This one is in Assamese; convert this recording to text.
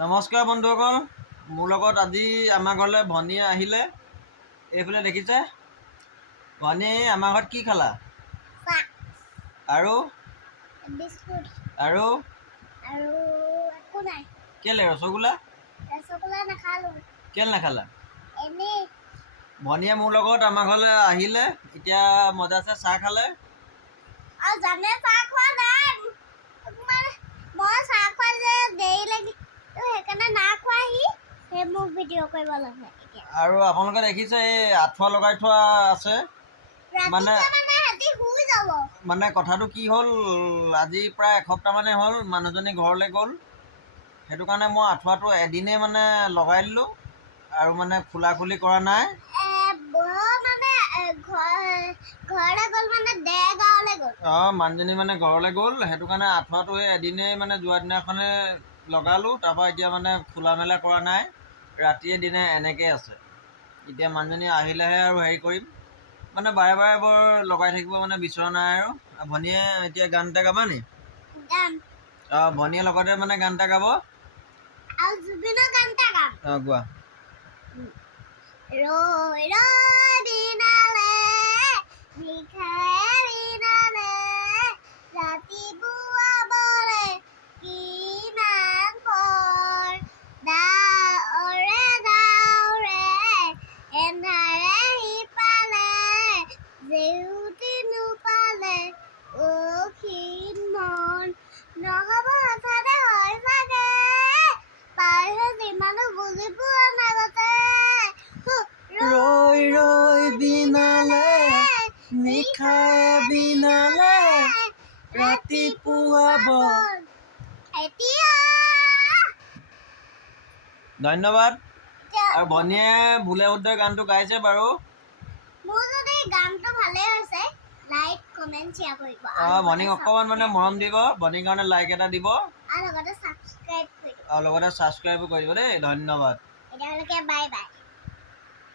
নমস্কাৰ বন্ধুসকল, মোৰ লগত আজি আমাৰ ঘৰলৈ ভনী আহিলে। এইফালে দেখিছে ভনী, আমাৰ ঘৰত কি খালা? আৰু আৰু একো নাই। কেলে ৰসগোল্লা নাখালো। কেলে নাখালা? এনেই। ভনীয়ে মোৰ লগত আমাৰ ঘৰলৈ আহিলে, এতিয়া মজাছে চাহ খালে। জানে চাহ খোৱা নাই, মই চাহ খোৱা যে দেৰি লাগি সেইকাৰণে না খোৱাহি, সেই মোক ভিডিঅ' কৰিব লাগে। আৰু আপোনালোকে দেখিছে এই আঁঠুৱা লগাই থোৱা আছে। মানে কথাটো কি হ'ল, আজি প্ৰায় এসপ্তাহমানেই হ'ল মানুহজনী ঘৰলৈ গ'ল। সেইটো কাৰণে মই আঁঠুৱাটো এদিনেই মানে লগাই দিলোঁ আৰু মানে খোলা খুলি কৰা নাই। মানুহজনী মানে ঘৰলৈ গ'ল, সেইটো কাৰণে আঁঠুৱাটো সেই এদিনেই মানে যোৱা দিনাখনে লগালোঁ। তাৰপৰা এতিয়া মানে খোলা মেলা কৰা নাই, ৰাতিয়ে দিনে এনেকৈ আছে। এতিয়া মানুহজনী আহিলেহে আৰু হেৰি কৰিম, মানে বাৰে বাৰে বৰ লগাই থাকিব মানে বিচৰা নাই। আৰু ভনীয়ে এতিয়া গান এটা গাবা নি? ভনীয়ে লগতে মানে গান এটা গাব। গোৱা। ৰৈ ৰৈ দিনালে নিশাৰে দিনালে ৰাতিপুৱাবলে কিমান পৰ ডাৱৰে ডাৱৰে এন্ধাৰে সিপালে জেউতি নোপালে অখিন মন নহ'ব হঠাতে হয় চাগে পাৰহে যিমানো বুজি পোৱা নাগতে ৰৈ ৰৈ বিনালে নিশাৰে বিনালে ৰাতিপুৱাব। ধন্যবাদ। আৰু ভনীয়ে ভুলে শুদ্ধ গানটো গাইছে বাৰু। মোৰ যদি গানটো ভালে হৈছে, লাইক কমেন্ট শ্বেয়াৰ কৰিব। ভনীক অকণমান মানে মৰম দিব, ভনীৰ কাৰণে লাইক এটা দিব আৰু লগতে ছাবস্ক্ৰাইব কৰিব। আৰু লগতে ছাবস্ক্ৰাইবো কৰিব দেই। ধন্যবাদ। এতিয়ালৈকে বাই বাই।